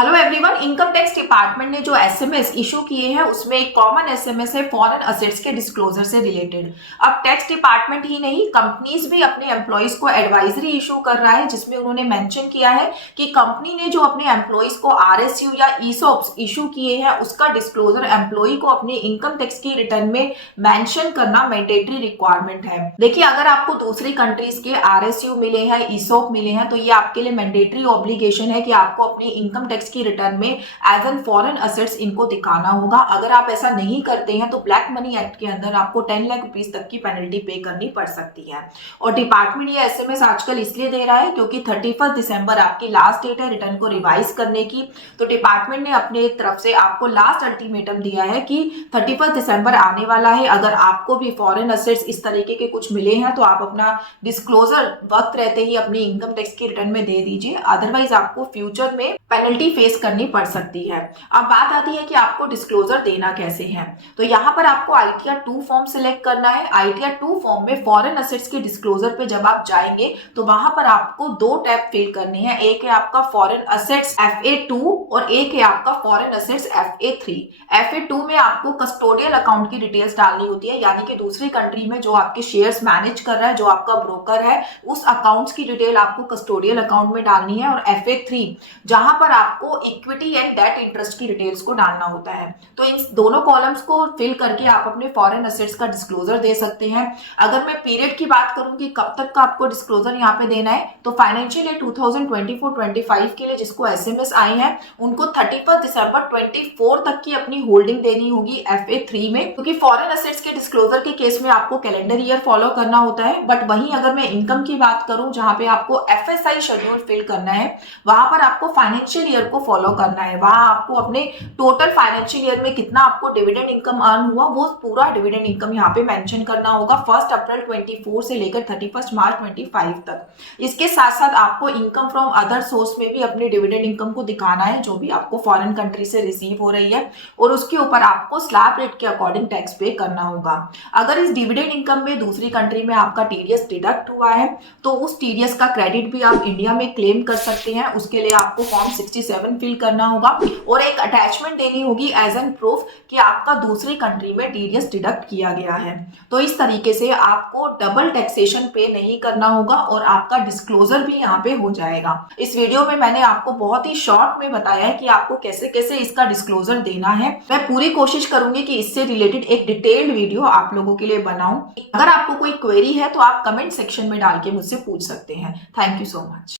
Hello everyone, income tax department ने जो SMS issue किए हैं उसमें एक कॉमन एसएमएस है फॉरेन असेट्स के डिस्क्लोजर से रिलेटेड। अब टैक्स डिपार्टमेंट ही नहीं, कंपनीज भी अपने एम्प्लॉइज को एडवाइजरी इशू कर रहा है, जिसमें उन्होंने मेंशन किया है कि कंपनी ने जो अपने एम्प्लॉइज को आरएसयू या ईसॉप्स इशू किए हैं उसका डिस्क्लोजर एम्प्लॉय को अपने इनकम टैक्स की रिटर्न में मेंशन करना मैंडेटरी रिक्वायरमेंट है। देखिए, अगर आपको दूसरी कंट्रीज के आरएसयू मिले हैं, ईसॉप मिले हैं, तो ये आपके लिए मैंडेटरी ऑब्लिगेशन है कि आपको अपनी इनकम टैक्स की रिटर्न में एज एन फॉरेन असेट्स इनको दिखाना होगा। अगर आप ऐसा नहीं करते हैं तो ब्लैक मनी एक्ट के अंदर आपको 10 लाख रुपीस तक की पेनल्टी पे करनी पड़ सकती है। और डिपार्टमेंट ये एसएमएस आजकल इसलिए दे रहा है क्योंकि 31 दिसंबर आपकी लास्ट डेट है रिटर्न को रिवाइज करने की। तो डिपार्टमेंट ने अपने तरफ से आपको लास्ट अल्टीमेटम दिया है कि 31 दिसंबर आने वाला है। अगर आपको भी फॉरेन असेट्स इस तरीके के कुछ मिले हैं तो आप अपना डिस्क्लोजर वक्त रहते ही अपनी इनकम टैक्स की रिटर्न में दे दीजिए, अदरवाइज आपको फ्यूचर में पेनल्टी फेस करनी पड़ सकती है। अब बात आती है कि आपको डिस्क्लोजर देना कैसे है। तो यहाँ पर आपको आईटीआर 2 फॉर्म सिलेक्ट करना है। आईटीआर 2 फॉर्म में फॉरेन असेट्स के डिस्क्लोजर पे जब आप जाएंगे तो वहां पर आपको 2 टैब फिल करने हैं। एक है आपका फॉरेन असेट्स FA2 और एक है आपका फॉरेन असेट्स FA3। FA2 में आपको कस्टोडियल अकाउंट की डिटेल्स डालनी होती है, यानी कि दूसरी कंट्री में जो आपके शेयर्स मैनेज कर रहा है, जो आपका ब्रोकर है, उस अकाउंट्स की डिटेल आपको कस्टोडियल अकाउंट में डालनी है। और FA3 जहां पर आपको इक्विटी एंड डेट इंटरेस्ट की डिटेल्स को डालना होता है। तो इन दोनों कॉलम्स को फिल करके आप अपने फॉरेन असेट्स का डिस्क्लोजर दे सकते हैं। अगर मैं पीरियड की बात करूं कि कब तक का आपको डिस्क्लोजर यहाँ पे देना है, तो फाइनेंशियल ईयर 2024-25 के लिए जिसको एसएमएस आए हैं उनको 31 दिसंबर 24 तक की अपनी होल्डिंग देनी होगी FA3 में, क्योंकि फॉरेन असेट्स के डिस्क्लोजर के केस में आपको कैलेंडर ईयर फॉलो करना होता है। बट वहीं अगर मैं इनकम की बात करूं जहां पे आपको FSI शेड्यूल फिल करना है, वहां पर आपको फाइनेंशियल ईयर को फॉलो करना है। वहां आपको अपने टोटल फाइनेंशियल ईयर में कितना आपको डिविडेंड इनकम अर्न हुआ वो पूरा डिविडेंड इनकम यहाँ पे मेंशन करना होगा 1 अप्रैल 24 से लेकर 31 मार्च 25 तक। इसके साथ साथ आपको इनकम फ्रॉम अदर सोर्स में भी अपने डिविडेंड इनकम को दिखाना है जो भी आपको फॉरेन कंट्री से रिसीव हो रही है, और उसके ऊपर आपको स्लैब रेट के अकॉर्डिंग टैक्स पे करना होगा। अगर इस डिविडेंड इनकम में दूसरी कंट्री में आपका टीडीएस डिडक्ट हुआ है तो उस टीडीएस का क्रेडिट भी आप इंडिया में क्लेम कर सकते हैं। उसके लिए आपको फॉर्म 67 फिल करना होगा और एक अटैचमेंट देनी होगी एज एन प्रूफ कि आपका दूसरी कंट्री में टीडीएस डिडक्ट किया गया है। तो इस तरीके से आपको डबल टैक्सेशन पे नहीं करना होगा और आपका डिस्क्लोजर भी यहाँ पे हो जाएगा। इस वीडियो में मैंने आपको बहुत ही शॉर्ट में बताया है कि आपको कैसे कैसे इसका डिस्क्लोजर देना है। मैं पूरी कोशिश करूंगी कि इससे रिलेटेड एक डिटेल्ड वीडियो आप लोगों के लिए बनाऊं। अगर आपको कोई क्वेरी है तो आप कमेंट सेक्शन में डाल के मुझसे पूछ सकते हैं। Thank you so much.